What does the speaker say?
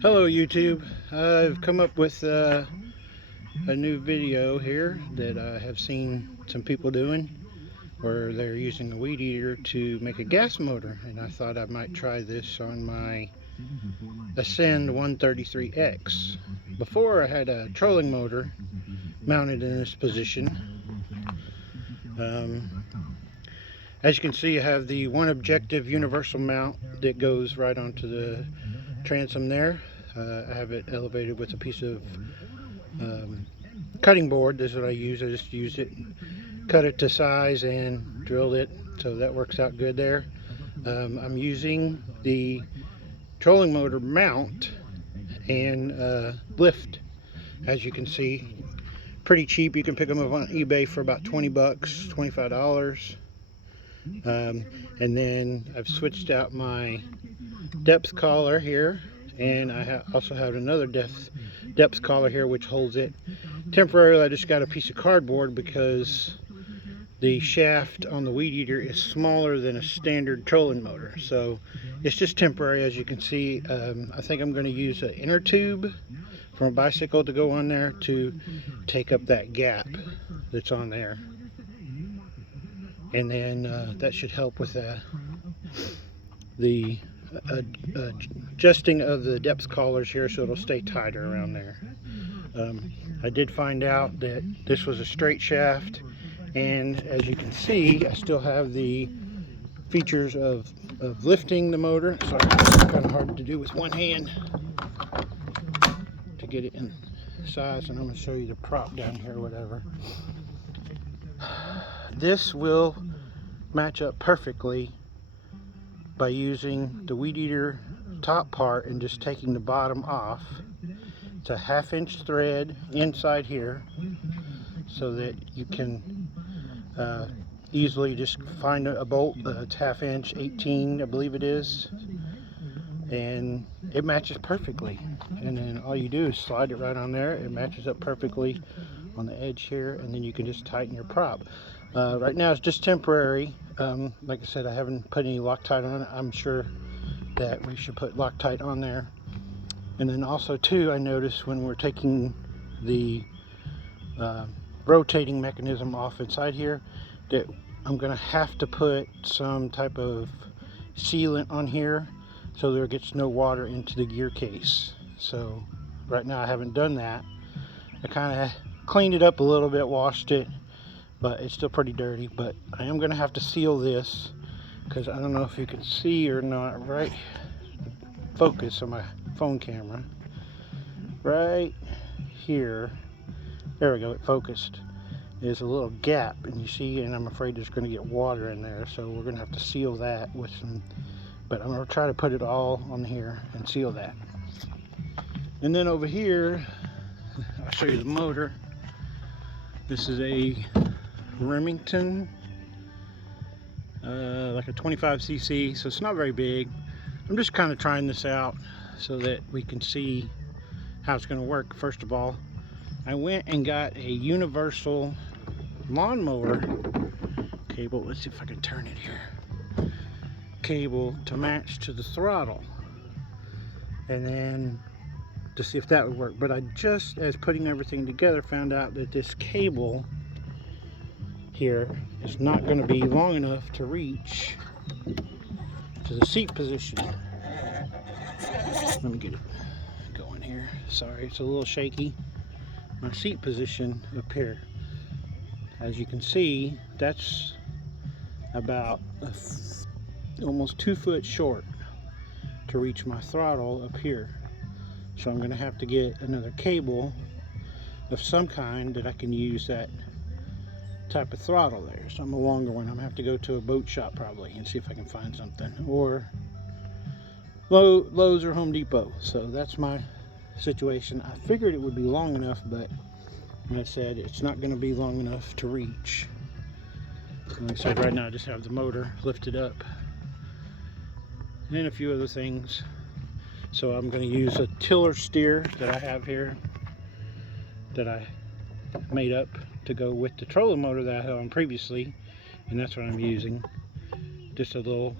Hello YouTube. I've come up with a new video here that I have seen some people doing where they're using a weed eater to make a gas motor, and I thought I might try this on my Ascend 133X. Before I had a trolling motor mounted in this position. As you can see, I have the one objective universal mount that goes right onto the transom there. I have it elevated with a piece of cutting board. This is what I use. I just used it, cut it to size, and drilled it, so that works out good there. I'm using the trolling motor mount and lift. As you can see, pretty cheap. You can pick them up on eBay for about 20 bucks, $25. And then I've switched out my depth collar here, and I also have another depth collar here which holds it. Temporarily I just got a piece of cardboard because the shaft on the weed eater is smaller than a standard trolling motor, so it's just temporary. As you can see, I think I'm going to use an inner tube from a bicycle to go on there to take up that gap that's on there, and then that should help with the adjusting of the depth collars here, so it'll stay tighter around there. I did find out that this was a straight shaft, and as you can see, I still have the features of lifting the motor. Sorry, it's kind of hard to do with one hand to get it in size, and I'm going to show you the prop down here, whatever. This will match up perfectly by using the weed eater top part and just taking the bottom off. It's a 1/2 inch thread inside here, so that you can easily just find a bolt. It's 1/2 inch, 18 I believe it is, and it matches perfectly. And then all you do is slide it right on there. It matches up perfectly on the edge here, and then you can just tighten your prop. Right now it's just temporary. Like I said, I haven't put any Loctite on it. I'm sure that we should put Loctite on there. And then also too, I noticed when we're taking the rotating mechanism off inside here, that I'm gonna have to put some type of sealant on here so there gets no water into the gear case. So right now I haven't done that. I kind of cleaned it up a little bit, washed it, but it's still pretty dirty. But I am gonna have to seal this, because I don't know if you can see or not. Right, focus on my phone camera right here, there we go, it focused. There's a little gap, and you see, and I'm afraid there's going to get water in there, so we're going to have to seal that with some, but I'm going to try to put it all on here and seal that. And then over here, I'll show you the motor. This is a Remington, like a 25cc, so it's not very big. I'm just kind of trying this out so that we can see how it's going to work. First of all, I went and got a universal lawnmower cable. Let's see if I can turn it here. Cable to match to the throttle, and then to see if that would work. But I just, as putting everything together, found out that this cable here is not going to be long enough to reach to the seat position. Let me get it going here. Sorry, it's a little shaky. My seat position up here, as you can see, that's about almost 2 foot short to reach my throttle up here. So I'm going to have to get another cable of some kind that I can use that type of throttle there. Some longer one. I'm going to have to go to a boat shop probably and see if I can find something, or Lowe's or Home Depot. So that's my situation. I figured it would be long enough, but like I said, it's not going to be long enough to reach. Like I said, right now I just have the motor lifted up and a few other things. So I'm going to use a tiller steer that I have here that I made up to go with the trolling motor that I had on previously, and that's what I'm using. Just a little